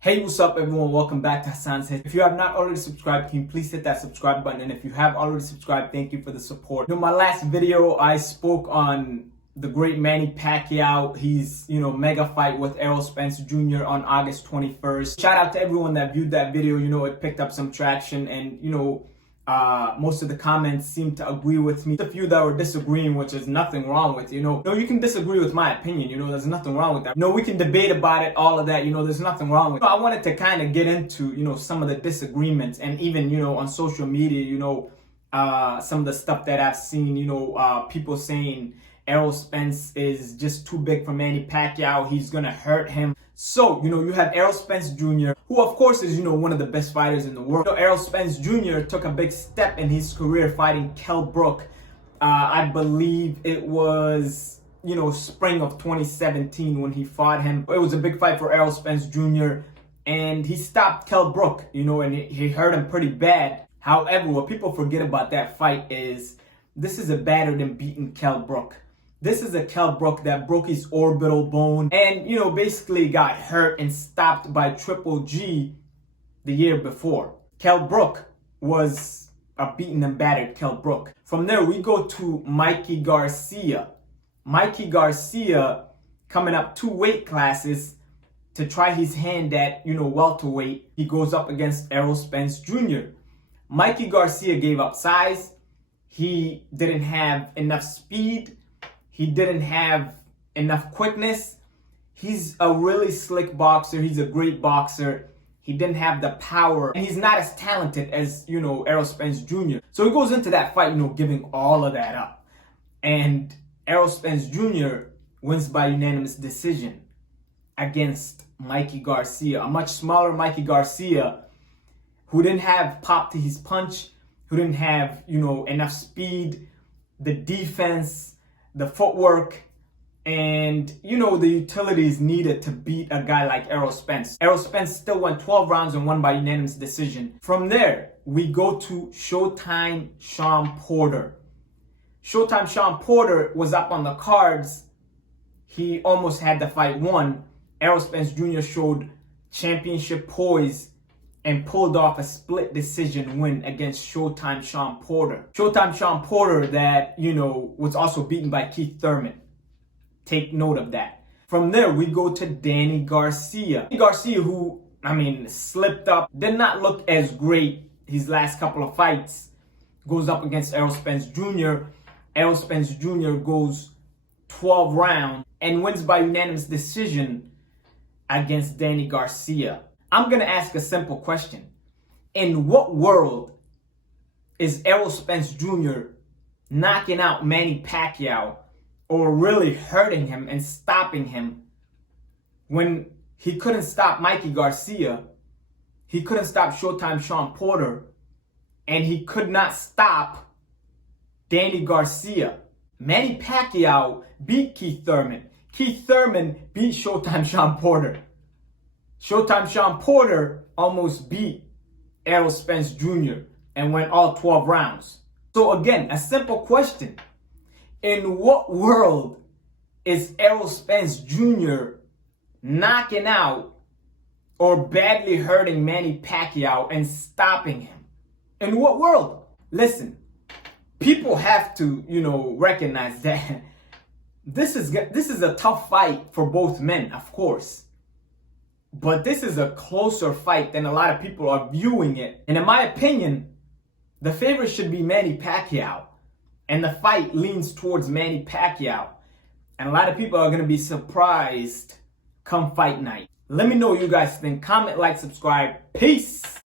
Hey, what's up everyone? Welcome back to Hassan's Hits. If you have not already subscribed, can you please hit that subscribe button? And if you have already subscribed, thank you for the support. In my last video, I spoke on the great Manny Pacquiao. He's, mega fight with Errol Spence Jr. on August 21st. Shout out to everyone that viewed that video. It picked up some traction and, most of the comments seem to agree with me. A few that were disagreeing, which is nothing wrong with, you can disagree with my opinion, there's nothing wrong with that. We can debate about it, all of that, there's nothing wrong with it. I wanted to kind of get into, some of the disagreements and even, on social media, some of the stuff that I've seen, people saying Errol Spence is just too big for Manny Pacquiao. He's gonna hurt him. So, you have Errol Spence Jr., who of course is, one of the best fighters in the world. Errol Spence Jr. took a big step in his career fighting Kell Brook. I believe it was, spring of 2017 when he fought him. It was a big fight for Errol Spence Jr. and he stopped Kell Brook, and he hurt him pretty bad. However, what people forget about that fight is this is a battered and beaten Kell Brook. This is a Kell Brook that broke his orbital bone and, basically got hurt and stopped by Triple G the year before. Kell Brook was a beaten and battered Kell Brook. From there, we go to Mikey Garcia. Mikey Garcia coming up 2 weight classes to try his hand at, welterweight. He goes up against Errol Spence Jr. Mikey Garcia gave up size. He didn't have enough speed. He didn't have enough quickness. He's a really slick boxer. He's a great boxer. He didn't have the power. And he's not as talented as, Errol Spence Jr. So he goes into that fight, giving all of that up. And Errol Spence Jr. wins by unanimous decision against Mikey Garcia. A much smaller Mikey Garcia who didn't have pop to his punch, who didn't have, enough speed, the defense, the footwork, and, the utilities needed to beat a guy like Errol Spence. Errol Spence still went 12 rounds and won by unanimous decision. From there, we go to Showtime Shawn Porter. Showtime Shawn Porter was up on the cards. He almost had the fight won. Errol Spence Jr. showed championship poise and pulled off a split decision win against Showtime Shawn Porter. Showtime Shawn Porter that, was also beaten by Keith Thurman. Take note of that. From there, we go to Danny Garcia. Danny Garcia, who, slipped up, did not look as great his last couple of fights, goes up against Errol Spence Jr. Errol Spence Jr. goes 12 rounds and wins by unanimous decision against Danny Garcia. I'm going to ask a simple question. In what world is Errol Spence Jr. knocking out Manny Pacquiao or really hurting him and stopping him when he couldn't stop Mikey Garcia, he couldn't stop Showtime Shawn Porter, and he could not stop Danny Garcia? Manny Pacquiao beat Keith Thurman. Keith Thurman beat Showtime Shawn Porter. Showtime Shawn Porter almost beat Errol Spence Jr. and went all 12 rounds. So again, a simple question. In what world is Errol Spence Jr. knocking out or badly hurting Manny Pacquiao and stopping him? In what world? Listen, people have to, recognize that this is a tough fight for both men, of course. But this is a closer fight than a lot of people are viewing it. And in my opinion, the favorite should be Manny Pacquiao. And the fight leans towards Manny Pacquiao. And a lot of people are going to be surprised come fight night. Let me know what you guys think. Comment, like, subscribe. Peace.